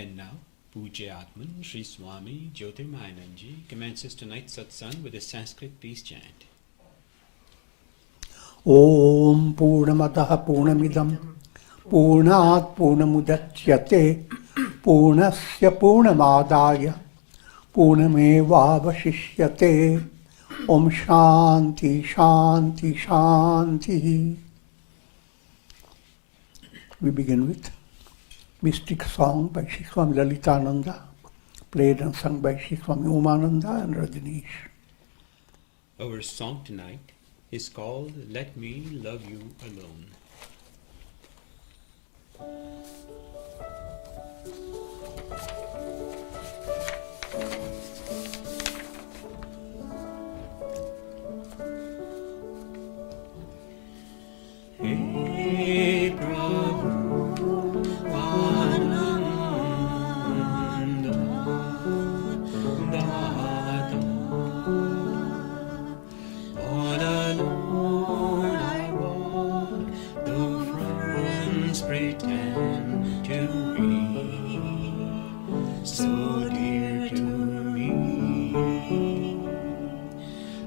And now, Pujya Atman Sri Swami Jyotirmayananda commences tonight's satsang with a Sanskrit peace chant. Om Purnamataha Purnamidam Purnat Purnamudachyate Purnasya Purnamadaya Purnamevavashishyate. Om Shanti Shanti Shanti. We begin with mystic song by Sri Swami Lalitananda, played and sung by Sri Swami Umananda and Rajneesh. Our song tonight is called Let Me Love You Alone. Hey Prabhu Ananda Data, all alone I walk, though friends pretend to be so dear to me.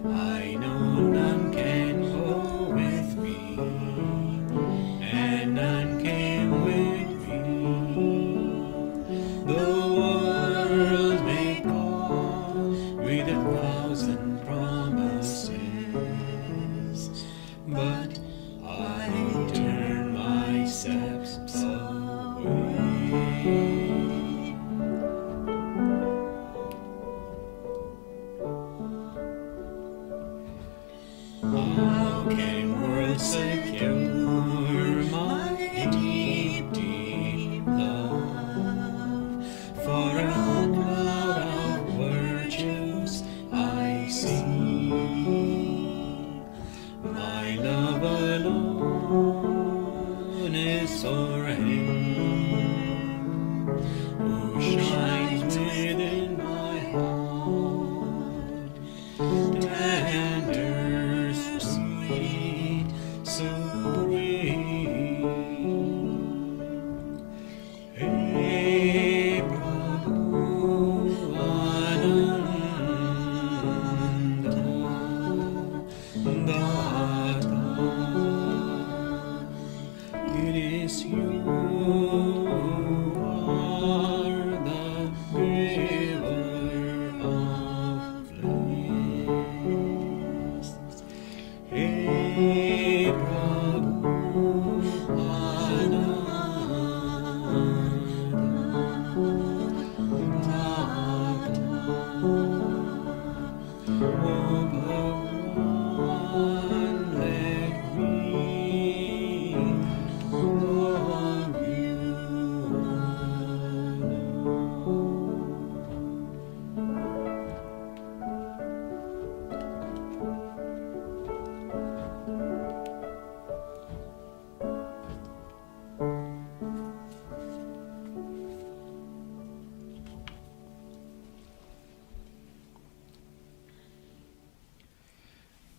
I know none can go with me, and none came with me. The world may call with 1,000 promises, but I turn my steps away. How can world secure my deep, deep love? For a cloud of virtues I see. My love alone is for Him who shines within my heart, tender, sweet, serene. Hey Prabhu Ananda Data, it is you who are the giver of bliss. Hey Prabhu Ananda, let me love you alone.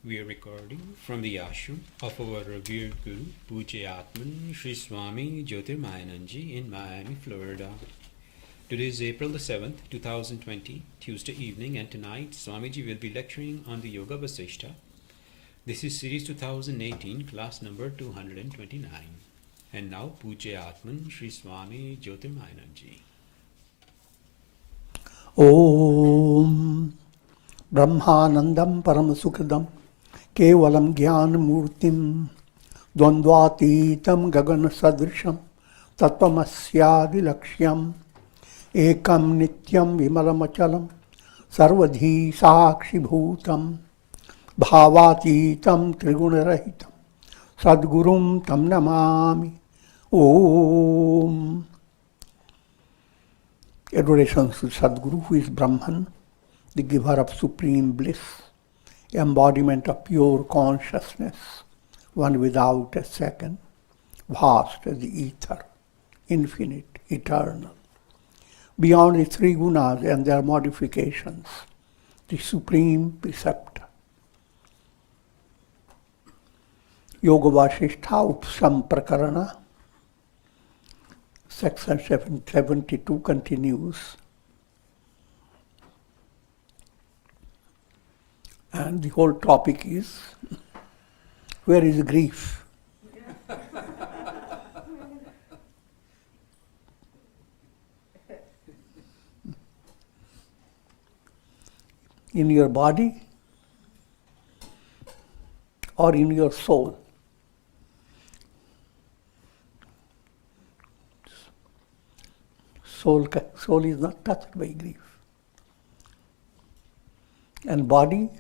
We are recording from the ashram of our revered Guru, Pujya Atman Sri Swami Jyotirmayananda in Miami, Florida. Today is April the 7th, 2020, Tuesday evening, and tonight Swamiji will be lecturing on the Yoga Vasistha. This is series 2018, class number 229. And now Pujya Atman Sri Swami Jyotirmayananda. Om Brahmanandam Paramasukadam Kevalam Jnanamurtim Dvandvatitam Gagana Sadrisham Tattvamasyaadi Lakshyam Ekam Nityam Vimalamachalam Sarvadhi Sakshi Bhutam Bhavatitam Trigunarahitam Sadgurum Tam Namami. Om. Adoration to Sadguru, who is Brahman, the giver of supreme bliss, embodiment of pure consciousness, one without a second, vast as the ether, infinite, eternal, beyond the three gunas and their modifications, the supreme preceptor. Yoga Vasistha Upsam Prakarana, Section 772 continues. And the whole topic is, where is grief? In your body or in your soul? Soul is not touched by grief. And body,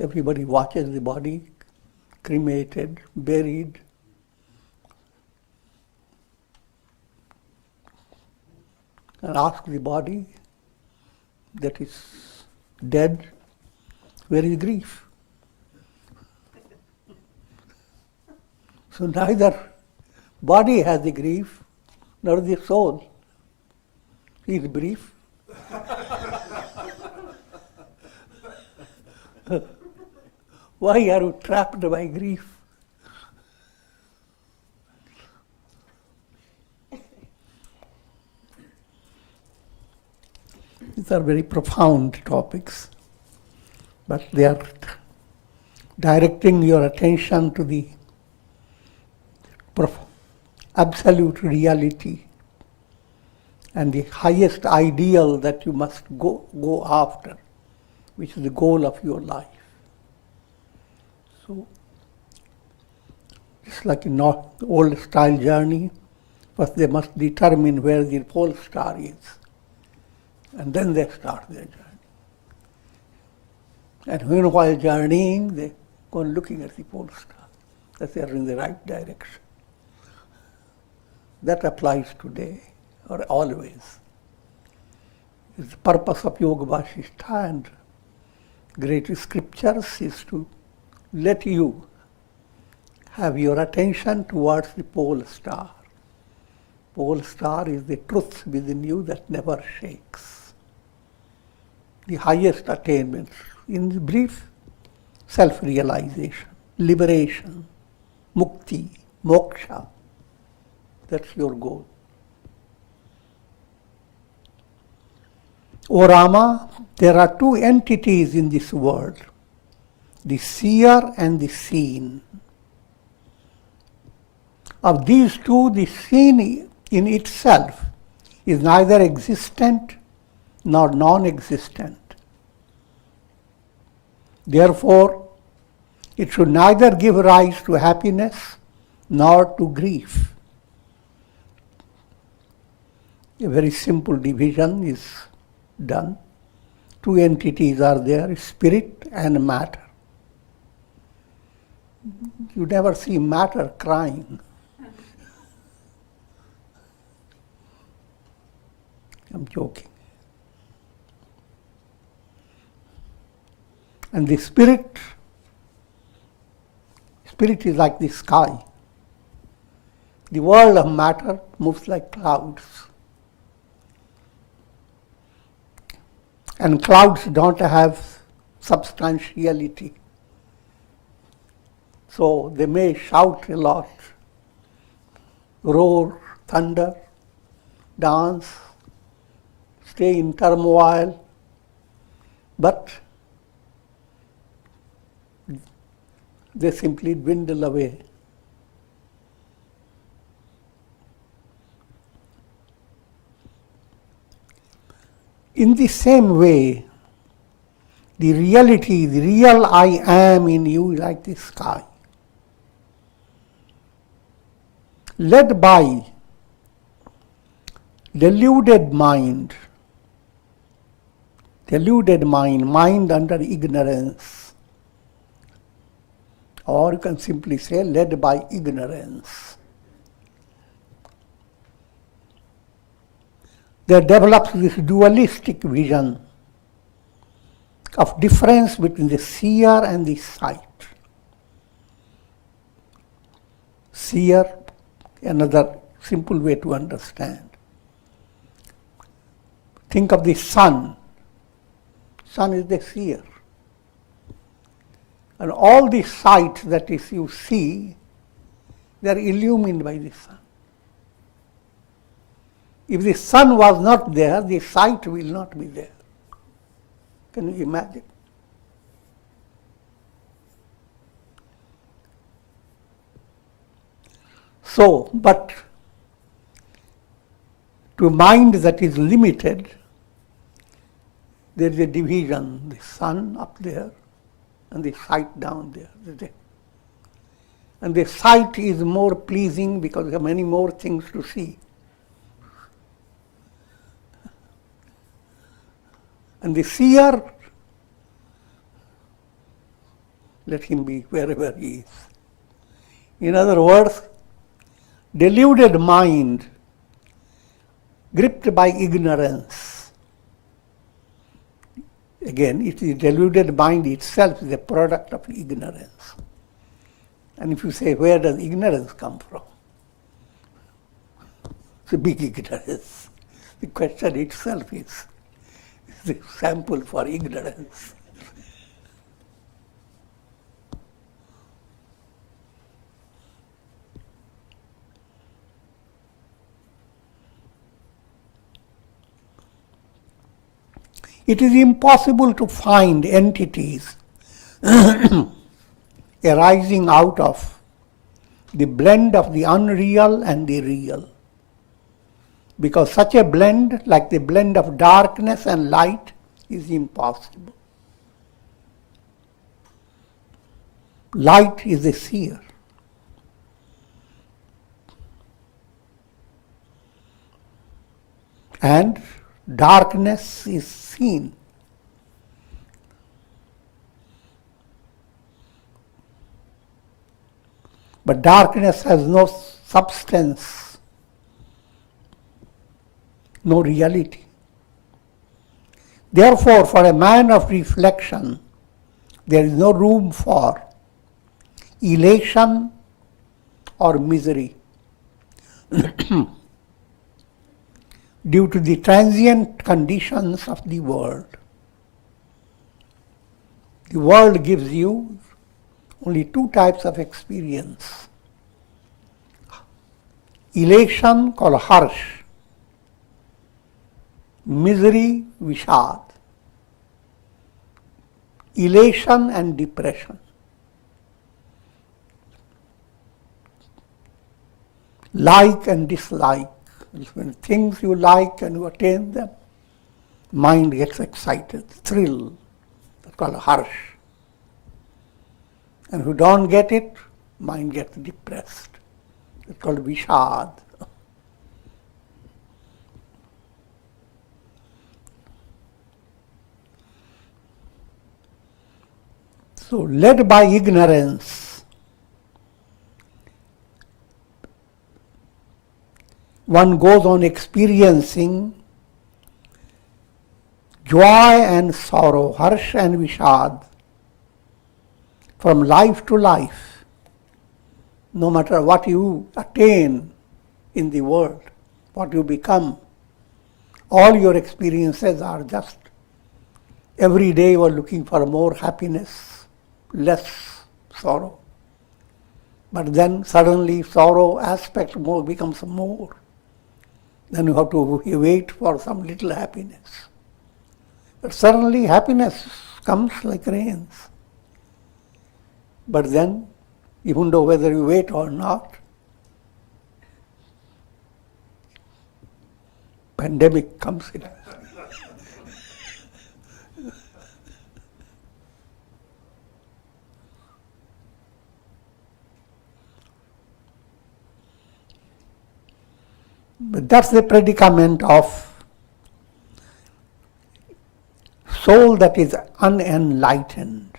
everybody watches the body, cremated, buried. And ask the body that is dead, where is grief? So neither body has the grief, nor the soul is brief. Why are you trapped by grief? These are very profound topics, but they are directing your attention to the absolute reality and the highest ideal that you must go after, which is the goal of your life. So, it's like an old style journey, first they must determine where the pole star is, and then they start their journey. And while journeying, they go on looking at the pole star, that they are in the right direction. That applies today, or always. It's the purpose of Yoga Vasistha and great scriptures is to let you have your attention towards the pole star. Pole star is the truth within you that never shakes. The highest attainment, in brief, self-realization, liberation, mukti, moksha. That's your goal. O Rama, there are two entities in this world, the seer and the seen. Of these two, the seen in itself is neither existent nor non-existent. Therefore, it should neither give rise to happiness nor to grief. A very simple division is done. Two entities are there, spirit and matter. You never see matter crying. I'm joking. And the spirit is like the sky. The world of matter moves like clouds. And clouds don't have substantiality. So they may shout a lot, roar, thunder, dance, stay in turmoil, but they simply dwindle away. In the same way, the reality, the real I am in you is like the sky. Led by deluded mind, mind under ignorance. Or you can simply say led by ignorance. There develops this dualistic vision of difference between the seer and the sight. Seer, another simple way to understand. Think of the sun. Sun is the seer. And all the sights that is you see, they are illumined by the sun. If the sun was not there, the sight will not be there. Can you imagine? So, but to mind that is limited, there is a division, the sun up there and the sight down there. And the sight is more pleasing because there are many more things to see. And the seer, let him be wherever he is. In other words, deluded mind, gripped by ignorance. Again, it is deluded mind itself is a product of ignorance. And if you say, where does ignorance come from? It's a big ignorance. The question itself is the sample for ignorance. It is impossible to find entities arising out of the blend of the unreal and the real. Because such a blend, like the blend of darkness and light, is impossible. Light is a seer. And darkness is seen. But darkness has no substance, no reality. Therefore, for a man of reflection, there is no room for elation or misery due to the transient conditions of the world. The world gives you only two types of experience. Elation called harsh, misery, vishad. Elation and depression. Like and dislike. When things you like and you attain them, mind gets excited, thrill. That's called harsh. And if you don't get it, mind gets depressed. It's called vishad. So, led by ignorance, one goes on experiencing joy and sorrow, harsh and vishad, from life to life, no matter what you attain in the world, what you become. All your experiences are just, every day you are looking for more happiness, less sorrow. But then suddenly sorrow aspect more becomes more. Then you have to wait for some little happiness. But suddenly happiness comes like rains. But then, even though whether you wait or not, pandemic comes in. But that's the predicament of soul that is unenlightened.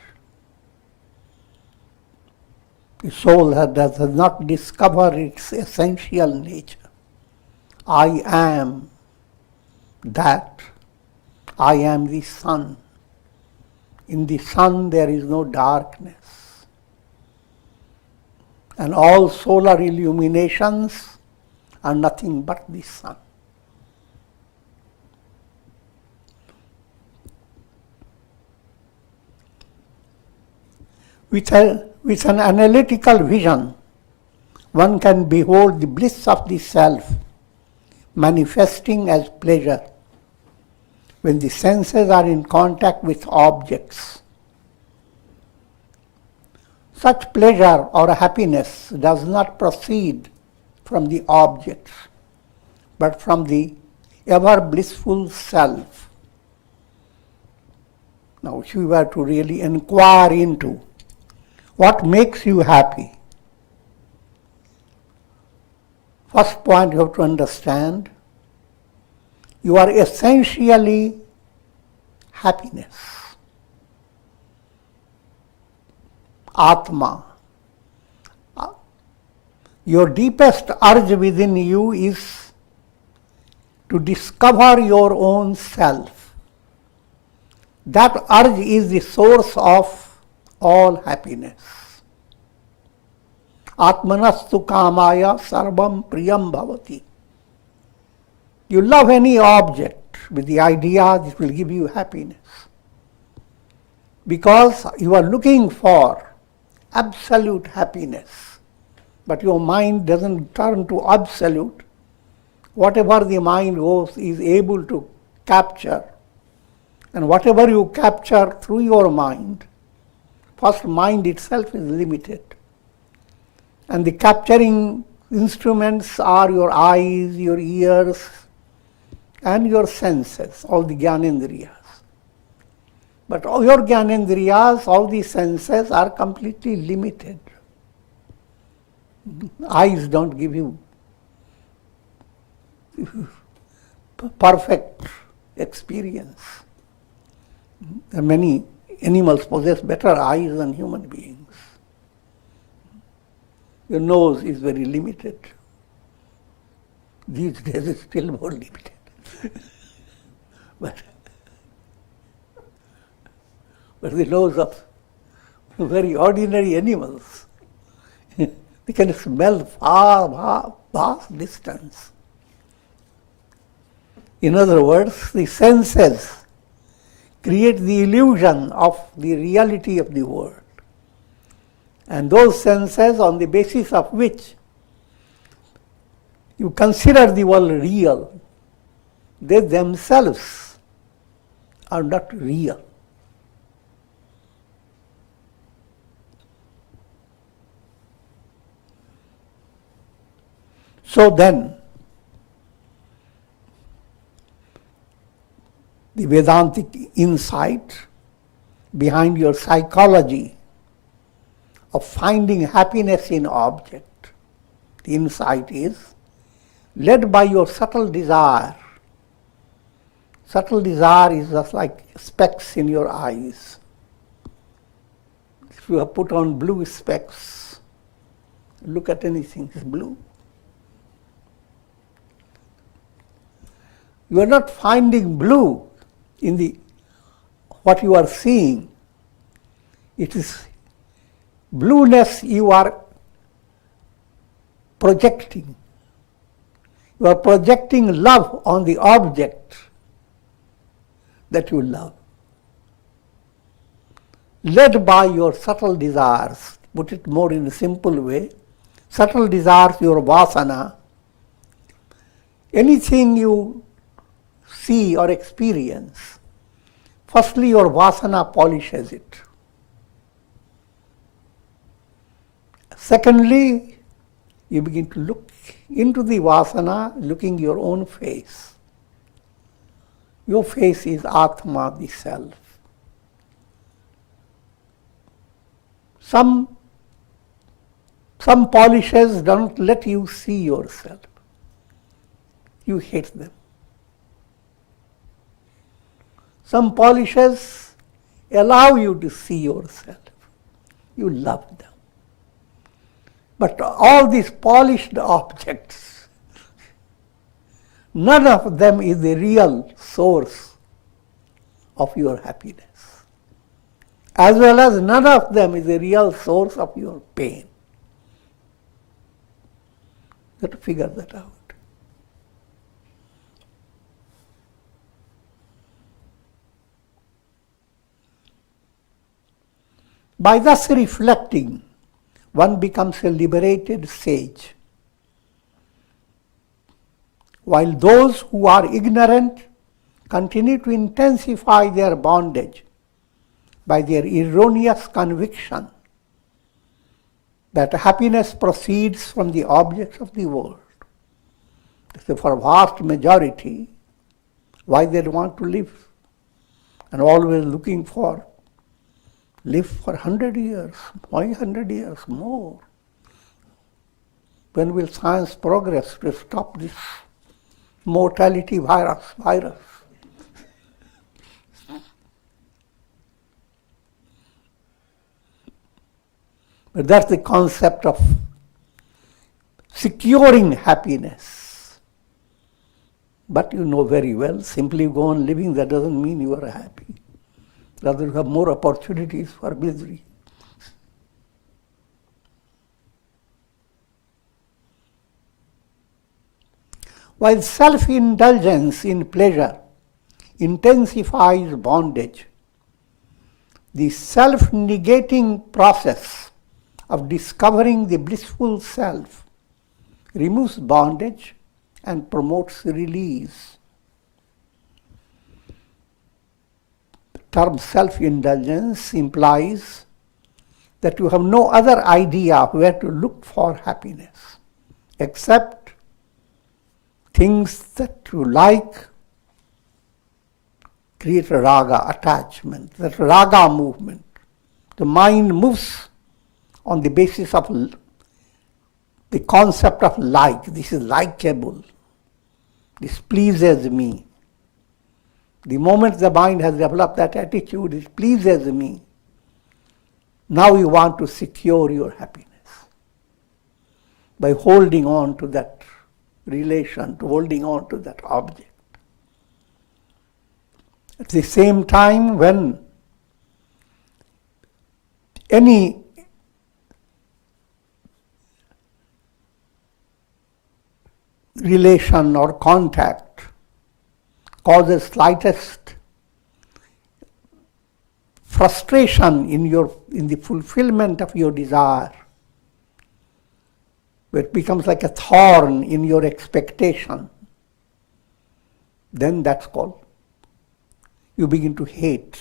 The soul that does not discover its essential nature. I am that. I am the sun. In the sun there is no darkness. And all solar illuminations are nothing but the sun. With an analytical vision, one can behold the bliss of the self manifesting as pleasure when the senses are in contact with objects. Such pleasure or happiness does not proceed from the objects, but from the ever blissful self. Now, if you were to really inquire into what makes you happy, first point you have to understand, you are essentially happiness. Atma. Your deepest urge within you is to discover your own self. That urge is the source of all happiness. Atmanastu kamaya sarvam priyam bhavati. You love any object with the idea this will give you happiness. Because you are looking for absolute happiness, but your mind doesn't turn to absolute. Whatever the mind goes is able to capture. And whatever you capture through your mind, first mind itself is limited. And the capturing instruments are your eyes, your ears, and your senses, all the Gyanendriyas. But all your Gyanendriyas, all the senses are completely limited. Eyes don't give you perfect experience. And many animals possess better eyes than human beings. Your nose is very limited. These days it's still more limited. but the nose of very ordinary animals, they can smell far, vast distance. In other words, the senses create the illusion of the reality of the world. And those senses on the basis of which you consider the world real, they themselves are not real. So then, the Vedantic insight behind your psychology of finding happiness in object, the insight is led by your subtle desire. Subtle desire is just like specks in your eyes. If you have put on blue specks, look at anything, it's blue. You are not finding blue in what you are seeing. It is blueness you are projecting. You are projecting love on the object that you love. Led by your subtle desires, put it more in a simple way, subtle desires, your vasana, anything you see or experience, firstly your vasana polishes it. Secondly, you begin to look into the vasana, looking your own face. Your face is Atma, the self. Some polishes don't let you see yourself. You hate them. Some polishes allow you to see yourself. You love them. But all these polished objects, none of them is the real source of your happiness. As well as none of them is the real source of your pain. You have to figure that out. By thus reflecting, one becomes a liberated sage. while those who are ignorant continue to intensify their bondage by their erroneous conviction that happiness proceeds from the objects of the world. So for a vast majority, why they want to live and always looking for live for 100 years, why 100 years more? When will science progress to stop this mortality virus? But that's the concept of securing happiness. But you know very well, simply go on living, that doesn't mean you are happy. Rather, you have more opportunities for misery. While self-indulgence in pleasure intensifies bondage, the self-negating process of discovering the blissful self removes bondage and promotes release. The term self-indulgence implies that you have no other idea where to look for happiness except things that you like create a raga, attachment, that raga movement. The mind moves on the basis of the concept of like. This is likeable. This pleases me. The moment the mind has developed that attitude, it pleases me. Now you want to secure your happiness by holding on to that relation, to holding on to that object. At the same time, when any relation or contact causes slightest frustration in the fulfillment of your desire, where it becomes like a thorn in your expectation, then that's called, you begin to hate.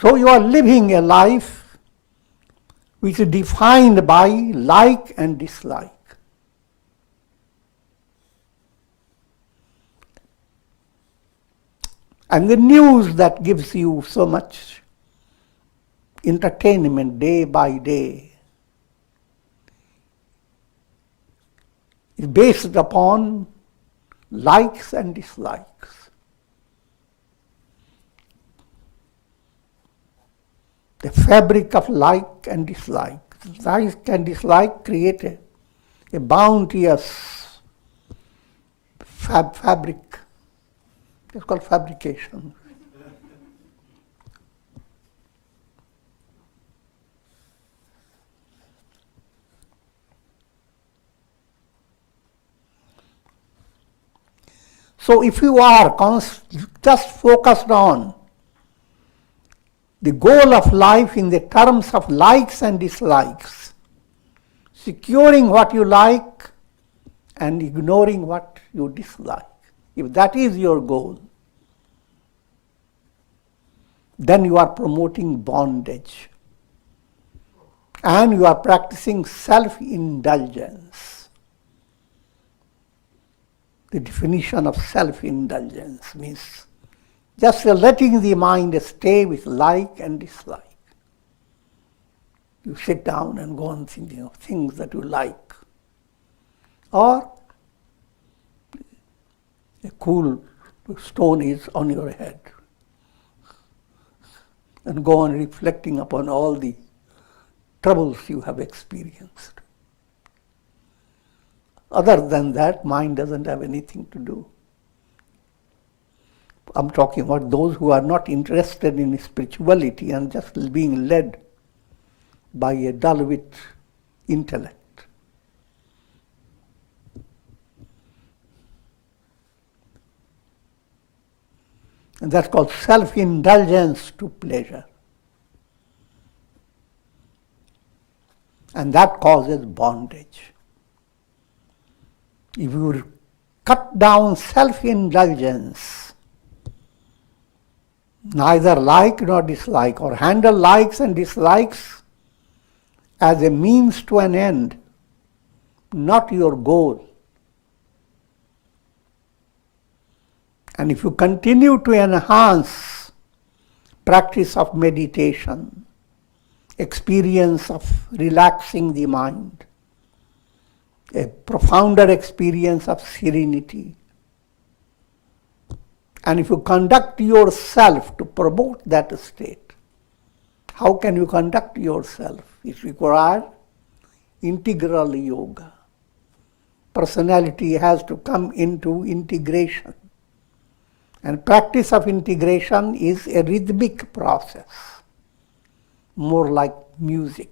So you are living a life which is defined by like and dislike. And the news that gives you so much entertainment day by day is based upon likes and dislikes. The fabric of like and dislike. Like and dislike create a bounteous fabric. It's called fabrication. So if you are just focused on the goal of life in the terms of likes and dislikes, securing what you like and ignoring what you dislike, if that is your goal, then you are promoting bondage and you are practicing self-indulgence. The definition of self-indulgence means just letting the mind stay with like and dislike. You sit down and go on thinking of things that you like. Or a cool stone is on your head. And go on reflecting upon all the troubles you have experienced. Other than that, mind doesn't have anything to do. I'm talking about those who are not interested in spirituality and just being led by a dull-wit intellect. And that's called self-indulgence to pleasure. And that causes bondage. if you cut down self-indulgence, neither like nor dislike, or handle likes and dislikes as a means to an end, not your goal. And if you continue to enhance practice of meditation, experience of relaxing the mind, a profounder experience of serenity, and if you conduct yourself to promote that state, how can you conduct yourself? It requires integral yoga. Personality has to come into integration. And practice of integration is a rhythmic process, more like music.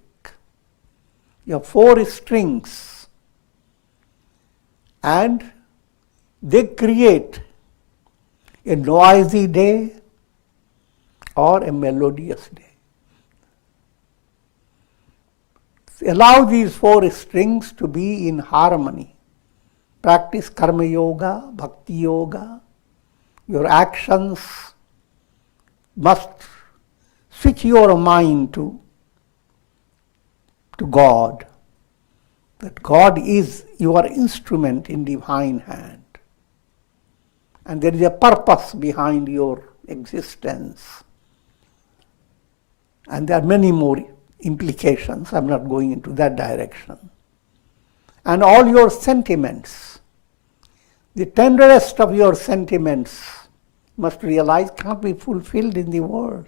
You have 4 strings, and they create a noisy day or a melodious day. Allow these 4 strings to be in harmony. Practice karma yoga, bhakti yoga. Your actions must switch your mind to God. That God is your instrument in divine hand. And there is a purpose behind your existence. And there are many more implications. I'm not going into that direction. And all your sentiments, the tenderest of your sentiments, must realize can't be fulfilled in the world.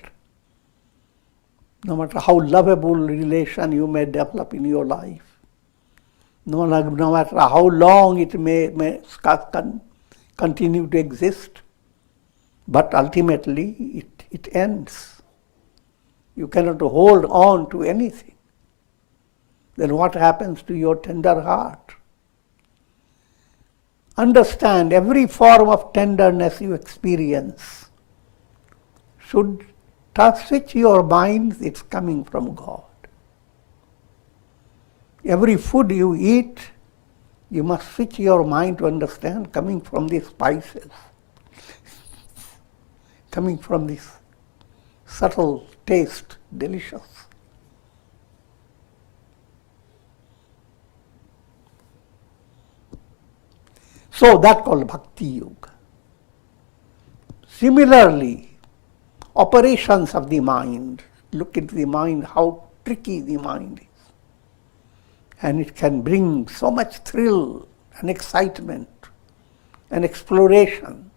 No matter how lovable relation you may develop in your life, no matter how long it may continue to exist, but ultimately it ends. You cannot hold on to anything. Then what happens to your tender heart? Understand every form of tenderness you experience should switch your mind, it's coming from God. Every food you eat, you must switch your mind to understand coming from the spices, coming from this subtle taste, delicious. So that's called bhakti yoga. Similarly, operations of the mind, look into the mind, how tricky the mind is. And it can bring so much thrill and excitement and exploration.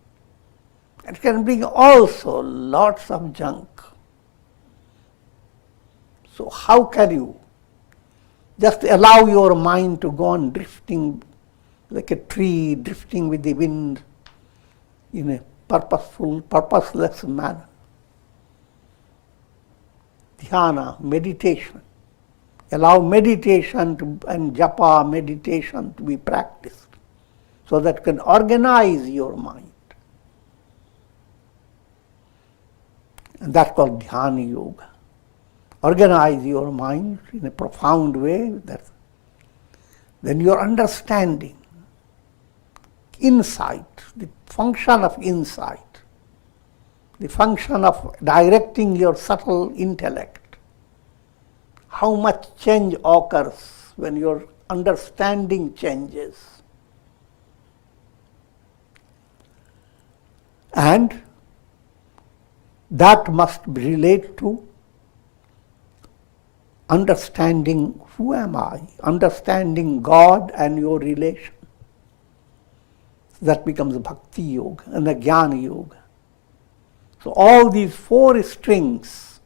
It can bring also lots of junk. So how can you just allow your mind to go on drifting like a tree drifting with the wind in a purposeless manner? Dhyana, meditation. Allow meditation and japa meditation to be practiced so that can organize your mind. And that's called dhyana yoga. Organize your mind in a profound way, that then your understanding, insight, the function of insight, the function of directing your subtle intellect, how much change occurs when your understanding changes. And that must relate to understanding who am I, understanding God and your relation. That becomes bhakti yoga and the jnana yoga. So all these 4 strings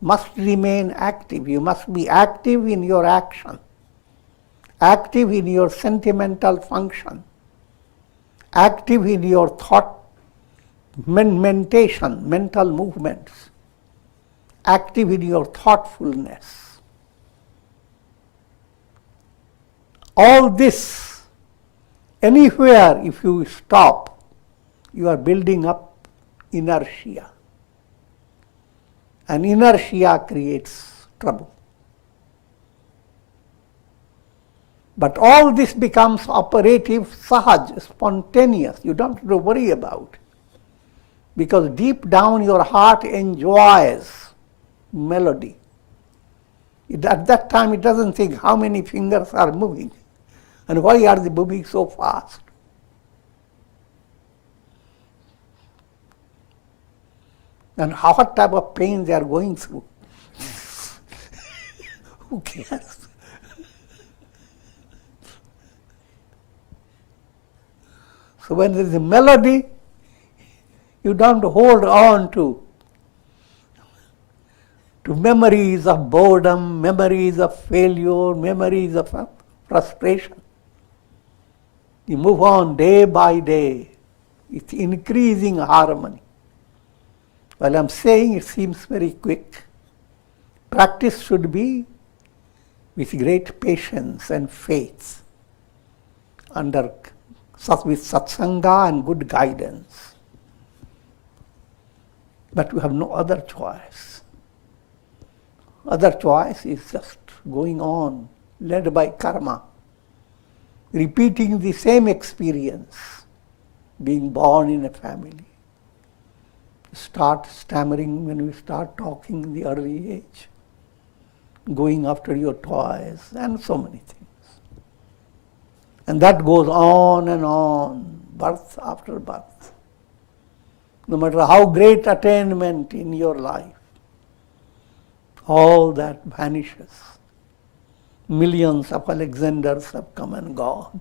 must remain active. You must be active in your action, active in your sentimental function, active in your thought, mentation, mental movements, active in your thoughtfulness. All this, anywhere if you stop, you are building up inertia. And inertia creates trouble. But all this becomes operative, sahaj, spontaneous. You don't have to worry about it. Because deep down your heart enjoys melody. At that time it doesn't think how many fingers are moving and why are they moving so fast. And what type of pain they are going through. Who cares? So when there is a melody, you don't hold on to memories of boredom, memories of failure, memories of frustration. You move on day by day with increasing harmony. Well, I'm saying it seems very quick. Practice should be with great patience and faith, with satsanga and good guidance. But we have no other choice. Other choice is just going on, led by karma, repeating the same experience, being born in a family. Start stammering when we start talking in the early age, going after your toys, and so many things. And that goes on and on, birth after birth. No matter how great attainment in your life, all that vanishes. Millions of Alexanders have come and gone.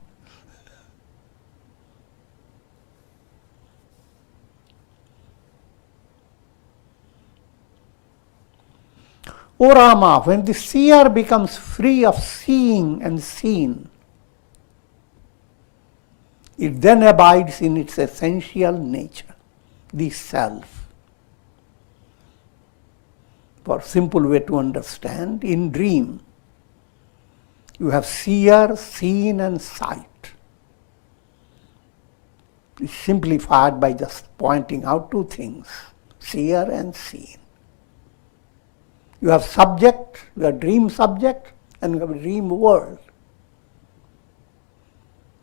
O Rama, when the seer becomes free of seeing and seen, it then abides in its essential nature, the self. For simple way to understand, in dream, you have seer, seen and sight. It's simplified by just pointing out two things, seer and seen. You have subject, you have dream subject, and you have a dream world.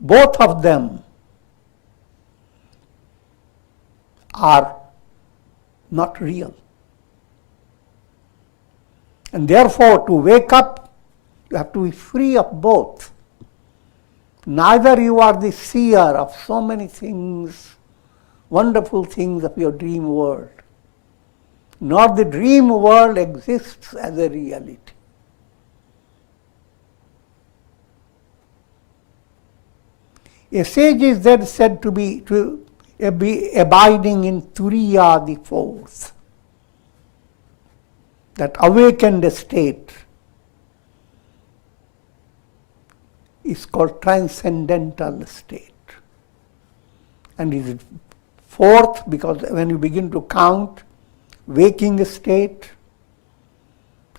Both of them are not real. And therefore, to wake up, you have to be free of both. Neither you are the seer of so many things, wonderful things of your dream world, nor the dream world exists as a reality. A sage is then said to be abiding in Turiya, the fourth, that awakened state is called transcendental state. And is fourth because when you begin to count, waking state,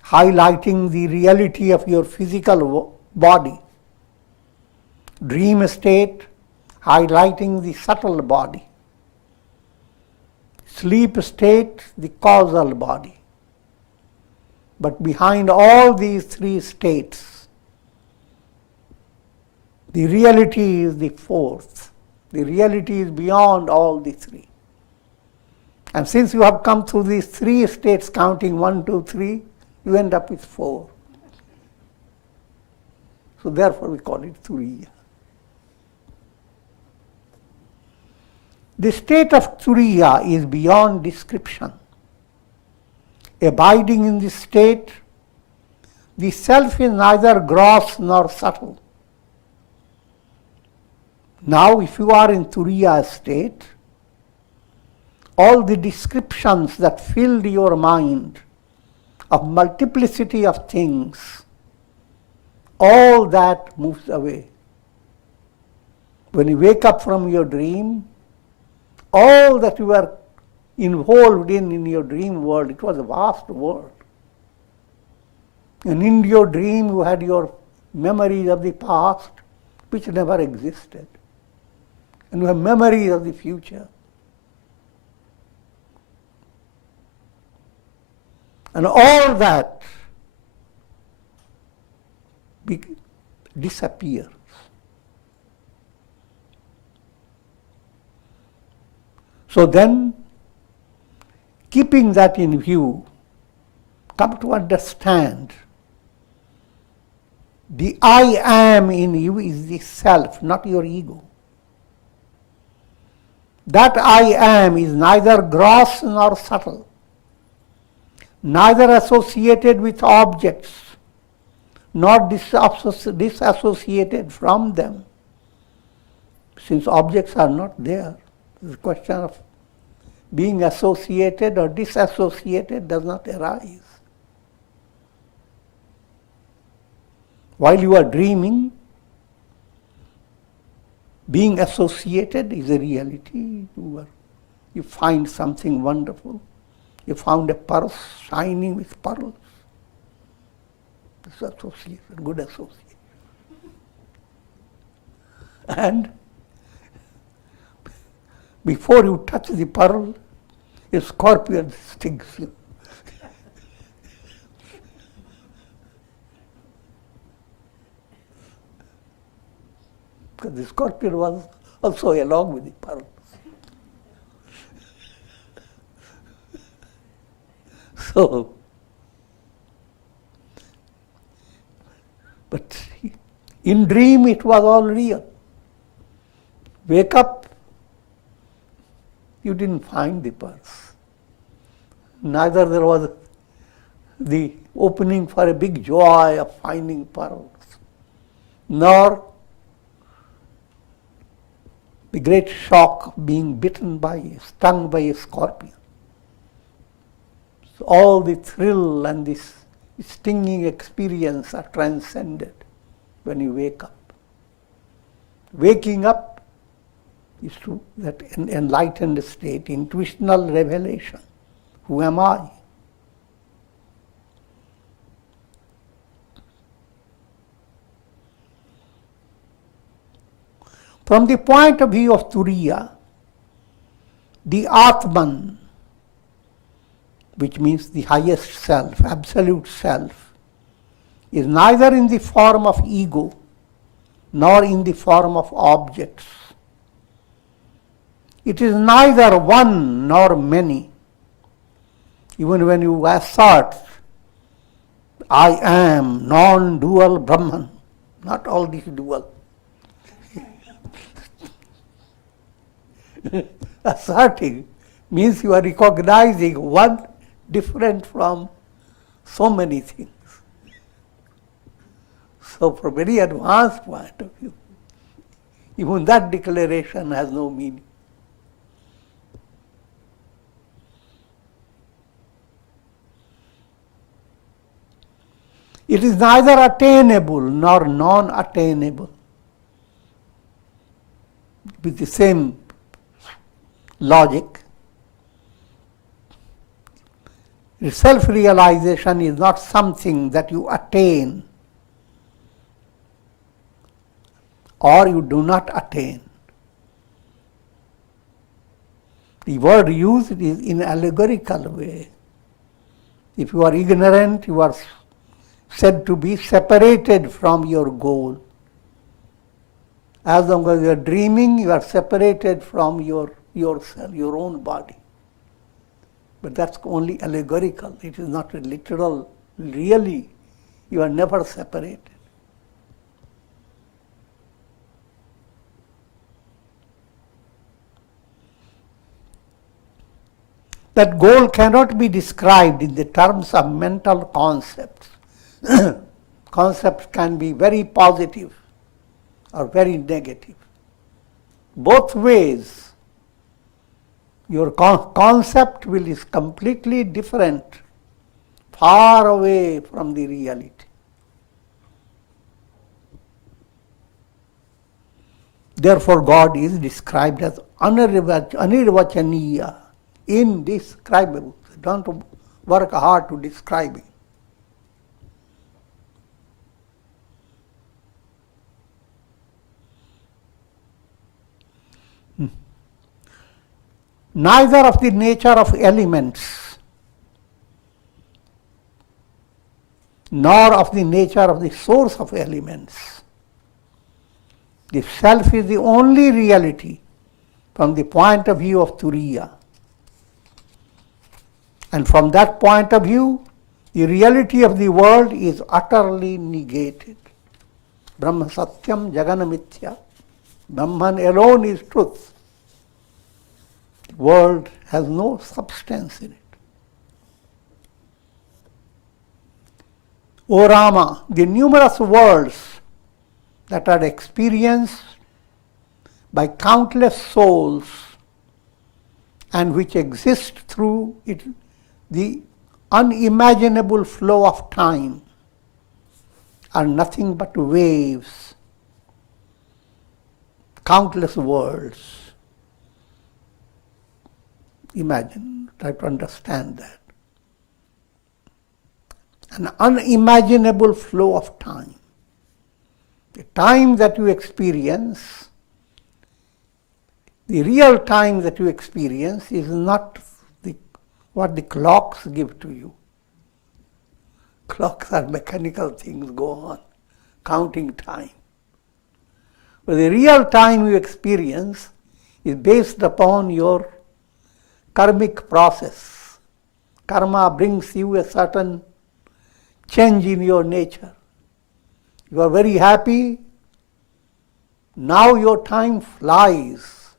highlighting the reality of your physical body. Dream state, highlighting the subtle body. Sleep state, the causal body. But behind all these three states, the reality is the fourth. The reality is beyond all the three. And since you have come through these three states, counting 1, 2, 3, you end up with 4. So therefore we call it Turiya. The state of Turiya is beyond description. Abiding in this state, the self is neither gross nor subtle. Now if you are in Turiya state, all the descriptions that filled your mind of multiplicity of things, all that moves away. When you wake up from your dream, all that you were involved in your dream world, it was a vast world. And in your dream you had your memories of the past which never existed. And you have memories of the future. And all that disappears. So then, keeping that in view, come to understand the I am in you is the self, not your ego. That I am is neither gross nor subtle, neither associated with objects, nor disassociated from them. Since objects are not there, the question of being associated or disassociated does not arise. While you are dreaming, being associated is a reality. You find something wonderful. You found a purse shining with pearls. It's association, good association. And before you touch the pearl, a scorpion stings you. Because the scorpion was also along with the pearl. So, but in dream it was all real. Wake up, you didn't find the purse. Neither there was the opening for a big joy of finding pearls, nor the great shock of being stung by a scorpion. So all the thrill and this stinging experience are transcended when you wake up. Waking up is to that enlightened state, intuitional revelation. Who am I? From the point of view of Turiya, the Atman, which means the highest self, absolute self, is neither in the form of ego nor in the form of objects. It is neither one nor many. Even when you assert, I am non-dual Brahman, not all these dual. Asserting means you are recognizing one different from so many things. So from a very advanced point of view, even that declaration has no meaning. It is neither attainable nor non-attainable. With the same logic, self-realization is not something that you attain or you do not attain. The word used is in allegorical way. If you are ignorant, you are said to be separated from your goal. As long as you are dreaming, you are separated from yourself, your own body. But that's only allegorical. It is not literal. Really, you are never separated. That goal cannot be described in the terms of mental concepts. Concepts can be very positive or very negative. Both ways, your concept is completely different, far away from the reality. Therefore, God is described as anirvachaniya, indescribable. Don't work hard to describe it. Neither of the nature of elements, nor of the nature of the source of elements The self is the only reality from the point of view of Turiya. And from that point of view, the reality of the world is utterly negated. Brahma Satyam Jagana Mithya. Brahman alone is truth. The world has no substance in it. O Rama, the numerous worlds that are experienced by countless souls and which exist through it, the unimaginable flow of time, are nothing but waves, countless worlds. Imagine, try to understand that. An unimaginable flow of time. The time that you experience, the real time that you experience is not what the clocks give to you. Clocks are mechanical things, go on, counting time. But the real time you experience is based upon your karmic process. Karma brings you a certain change in your nature. You are very happy, now your time flies.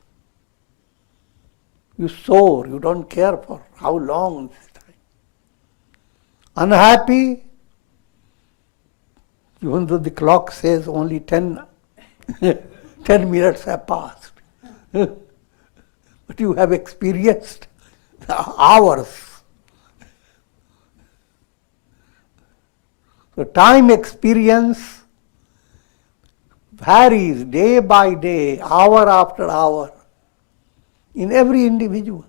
You soar, you don't care for how long this time. Unhappy, even though the clock says only 10 minutes have passed. But you have experienced hours. So time experience varies day by day, hour after hour, in every individual.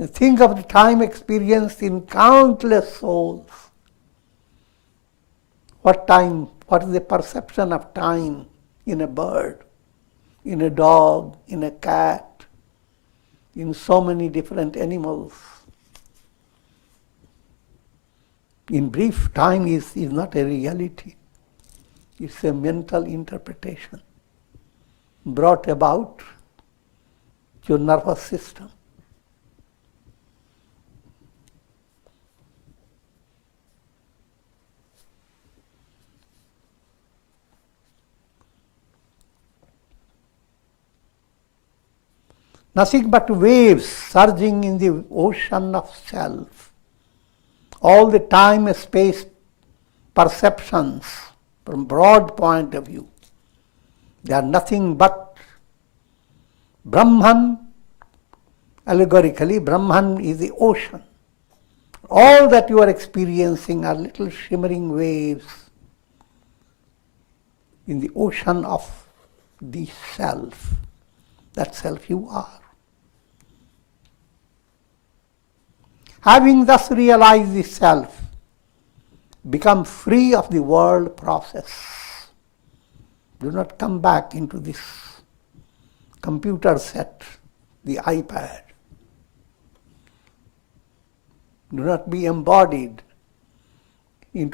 Think of the time experienced in countless souls. What is the perception of time in a bird, in a dog, in a cat, in so many different animals? In brief, time is not a reality. It's a mental interpretation brought about your nervous system. Nothing but waves surging in the ocean of self. All the time, space perceptions from broad point of view, they are nothing but Brahman. Allegorically, Brahman is the ocean. All that you are experiencing are little shimmering waves in the ocean of the self. That self you are. Having thus realized the self, become free of the world process. Do not come back into this computer set, the iPad. Do not be embodied in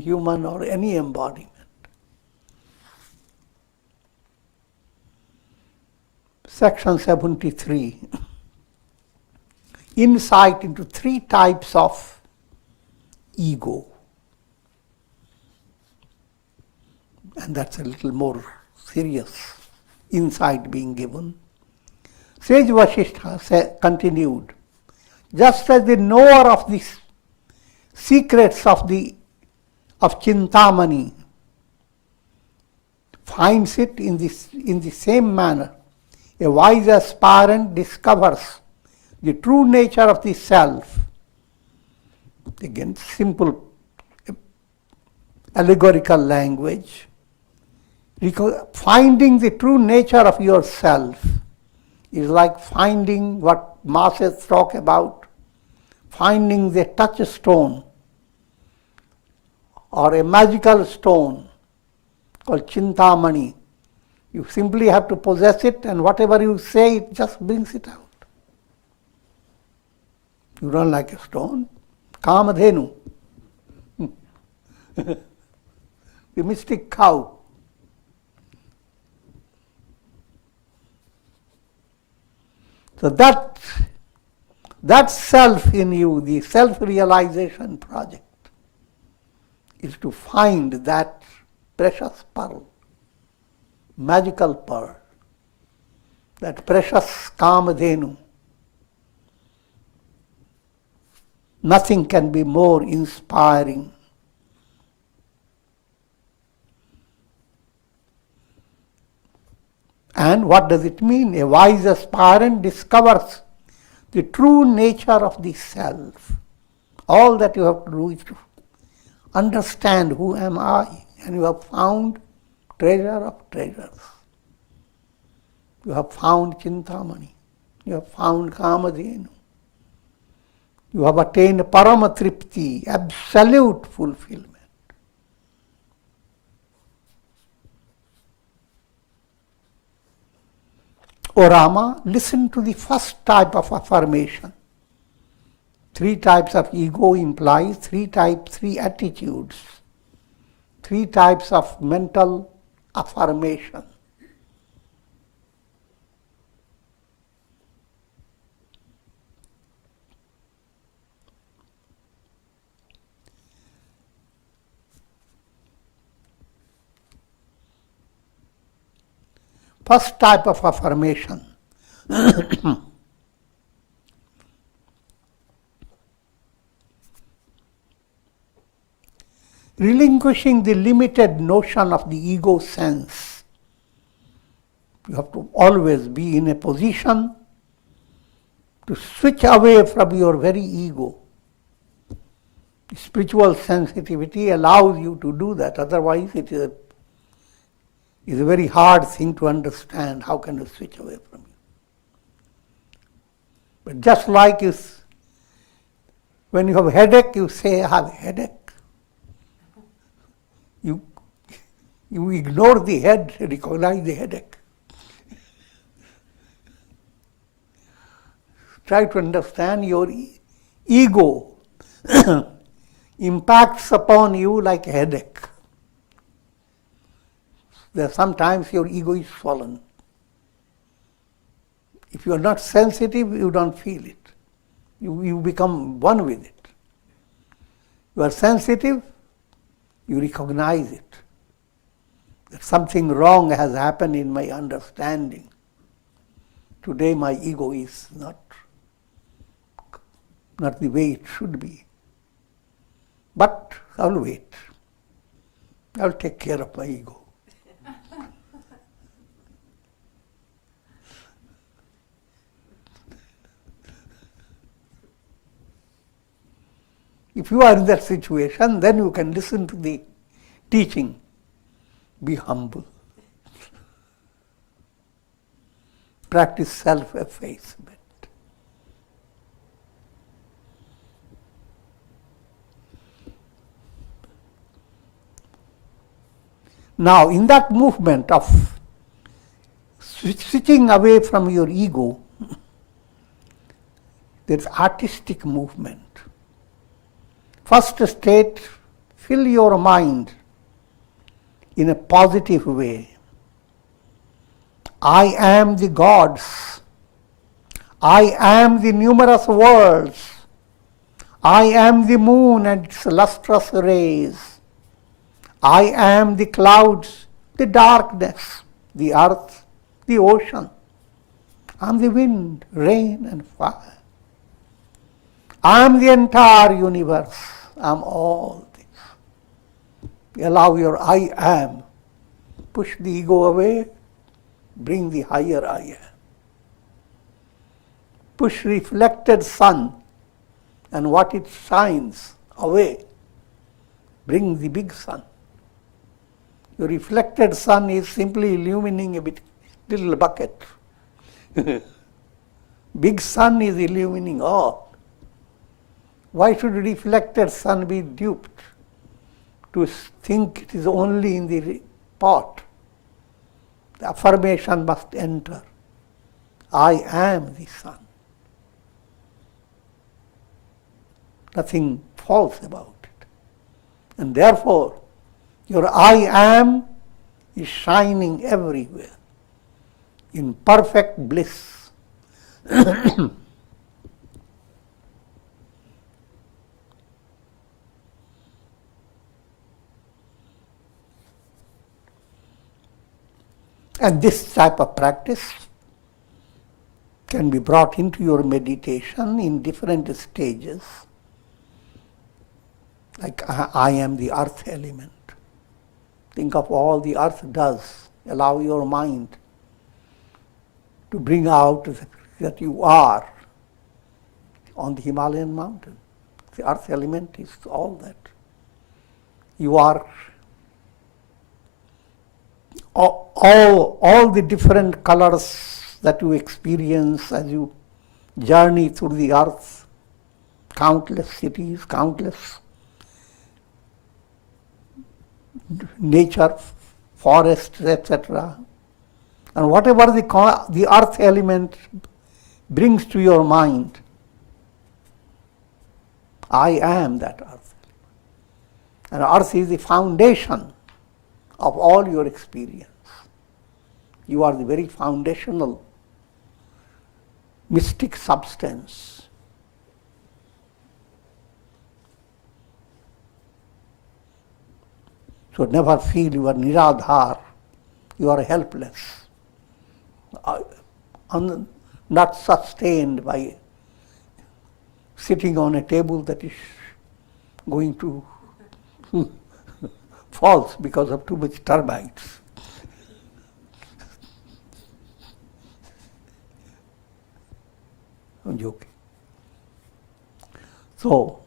human or any embodiment. Section 73. Insight into three types of ego. And that's a little more serious insight being given. Sage Vasistha continued, just as the knower of the secrets of Chintamani finds it in the same manner, a wise aspirant discovers the true nature of the self. Again, simple allegorical language. Finding the true nature of yourself is like finding what masses talk about, finding the touchstone or a magical stone called Chintamani. You simply have to possess it, and whatever you say, it just brings it out. You don't like a stone? Kamadhenu. The mystic cow. So that self in you, the self-realization project, is to find that precious pearl, magical pearl, that precious Kamadhenu. Nothing can be more inspiring. And what does it mean? A wise aspirant discovers the true nature of the self. All that you have to do is to understand who am I, and you have found treasure of treasures. You have found Chintamani. You have found Kamadhenu. You have attained Paramatripti, absolute fulfillment. O Rama, listen to the first type of affirmation. 3 types of ego implies 3 attitudes, 3 types of mental affirmation. First type of affirmation. Relinquishing the limited notion of the ego sense. You have to always be in a position to switch away from your very ego. Spiritual sensitivity allows you to do that, otherwise it is a very hard thing to understand. How can you switch away from it? But just like when you have a headache, you say, I have a headache. You ignore the head, recognize the headache. Try to understand your ego impacts upon you like a headache. Sometimes your ego is swollen. If you are not sensitive, you don't feel it. You become one with it. You are sensitive, you recognize it. That something wrong has happened in my understanding. Today my ego is not the way it should be. But I'll wait. I'll take care of my ego. If you are in that situation, then you can listen to the teaching. Be humble. Practice self-effacement. Now, in that movement of switching away from your ego, there is artistic movement. First state, fill your mind in a positive way. I am the gods. I am the numerous worlds. I am the moon and its lustrous rays. I am the clouds, the darkness, the earth, the ocean. I am the wind, rain and fire. I am the entire universe. I am all this. Allow your I am. Push the ego away. Bring the higher I am. Push reflected sun and what it shines away. Bring the big sun. Your reflected sun is simply illumining a little bucket. Big sun is illumining all. Why should reflected sun be duped to think it is only in the pot? The affirmation must enter. I am the sun. Nothing false about it. And therefore, your I am is shining everywhere in perfect bliss. And this type of practice can be brought into your meditation in different stages. Like I am the earth element. Think of all the earth does. Allow your mind to bring out that you are on the Himalayan mountain. The earth element is all that. You are all the different colors that you experience as you journey through the earth, countless cities, countless nature, forests, etc. And whatever the earth element brings to your mind, I am that earth. And earth is the foundation of all your experience. You are the very foundational mystic substance. So never feel you are niradhar, you are helpless, not sustained by sitting on a table that is going to fall because of too much termites. I'm joking. So,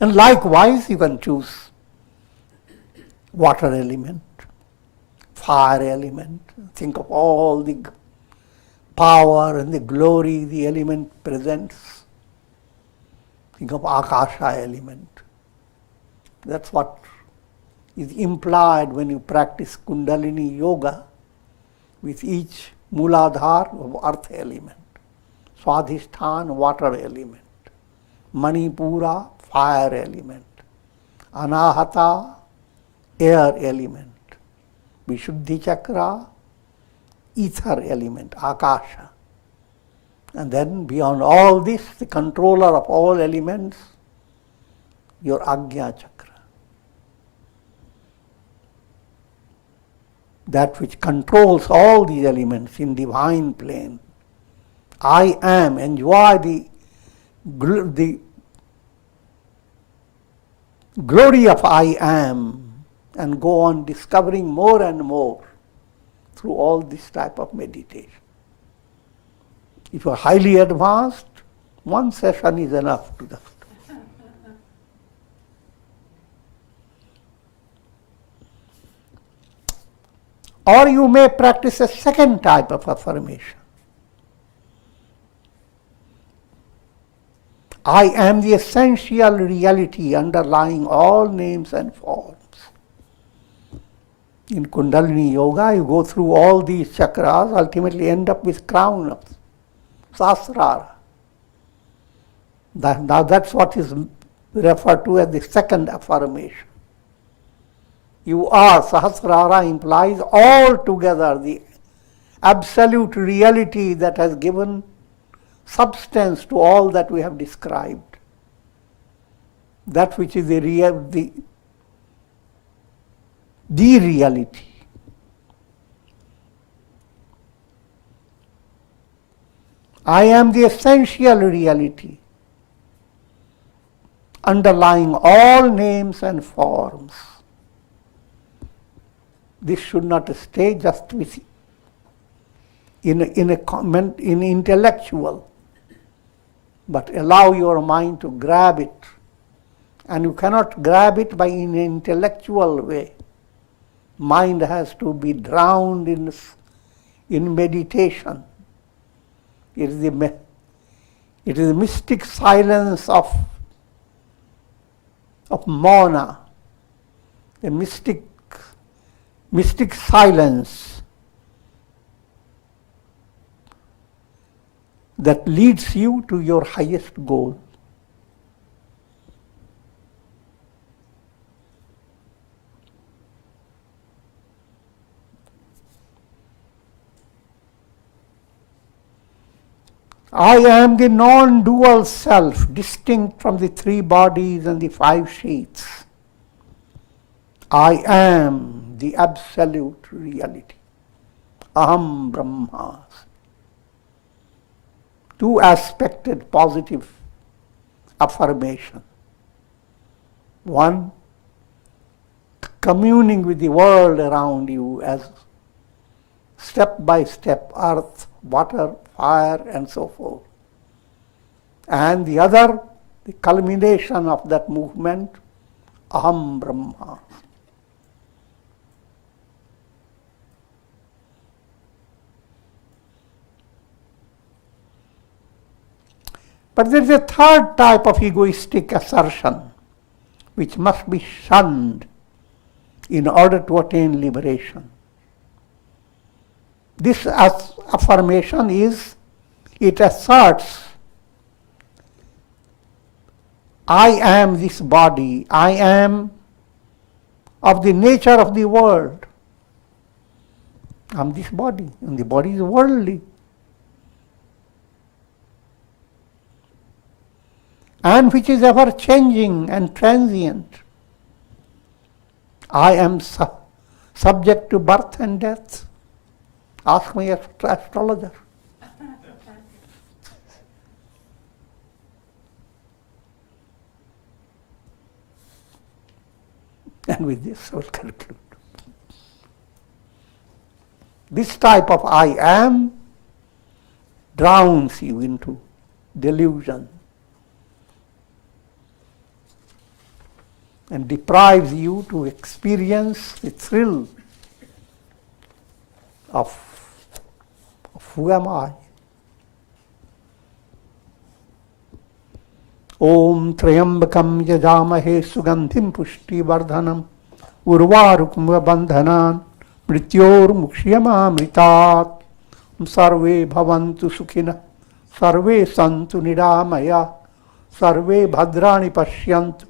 and likewise you can choose water element, fire element. Think of all the power and the glory the element presents. Think of Akasha element. That's what is implied when you practice Kundalini Yoga with each Mooladhar of earth element, Swadhisthana water element, Manipura fire element, Anahata air element, Vishuddhi Chakra ether element, Akasha. And then beyond all this, the controller of all elements, your Ajna Chakra. That which controls all these elements in divine plane. I am, enjoy the glory of I am, and go on discovering more and more through all this type of meditation. If you are highly advanced, one session is enough to just. Or you may practice a second type of affirmation. I am the essential reality underlying all names and forms. In Kundalini Yoga, you go through all these chakras, ultimately end up with crown of Sahasrara. Now that's what is referred to as the second affirmation. You are, Sahasrara implies altogether the absolute reality that has given substance to all that we have described. That which is the reality. I am the essential reality underlying all names and forms. This should not stay just with in intellectual, but allow your mind to grab it. And you cannot grab it by in an intellectual way. Mind has to be drowned in meditation. It is the mystic silence of Mauna, the mystic silence that leads you to your highest goal. I am the non-dual self, distinct from the three bodies and the five sheaths. I am the absolute reality. Aham Brahmas. Two-aspected positive affirmation. One, communing with the world around you as step by step, earth, water, fire, and so forth. And the other, the culmination of that movement, Aham Brahma. But there is a third type of egoistic assertion which must be shunned in order to attain liberation. This affirmation it asserts, I am this body, I am of the nature of the world. I am this body, and the body is worldly. And which is ever changing and transient. I am subject to birth and death. Ask my astrologer. And with this I will conclude. This type of I am drowns you into delusion and deprives you to experience the thrill of who am I? Om Trayambakam Yajamahe Sugandhim Pushti Vardhanam Urvarukma Bandhanan Mrityor Mukshiyama Mritat Sarve Bhavantu Sukhina Sarve Santu Niramaya Sarve Bhadrani Pashyantu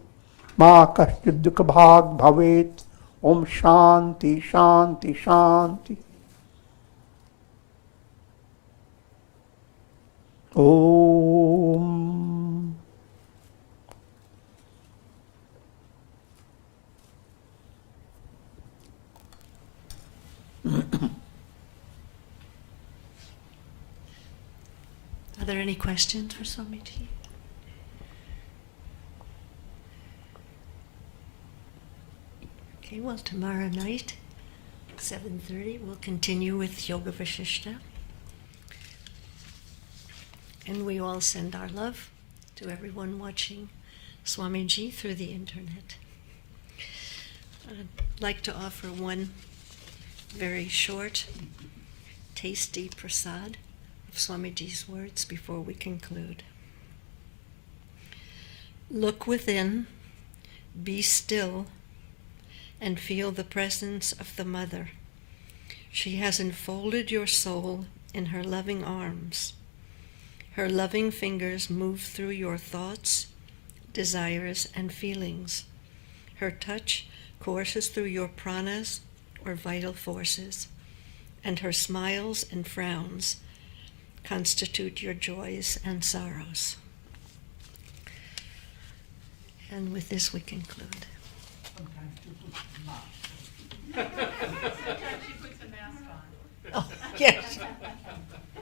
Ma Kaschid Dukha Bhag Bhavet Om Shanti Shanti Shanti Om. Are there any questions for Swamiji? Okay, well, tomorrow night, 7:30, we'll continue with Yoga Vasistha. And we all send our love to everyone watching Swamiji through the internet. I'd like to offer one very short, tasty prasad of Swamiji's words before we conclude. Look within, be still, and feel the presence of the Mother. She has enfolded your soul in her loving arms. Her loving fingers move through your thoughts, desires, and feelings. Her touch courses through your pranas, or vital forces, and her smiles and frowns constitute your joys and sorrows. And with this we conclude. Sometimes she puts a mask on. Oh, yes.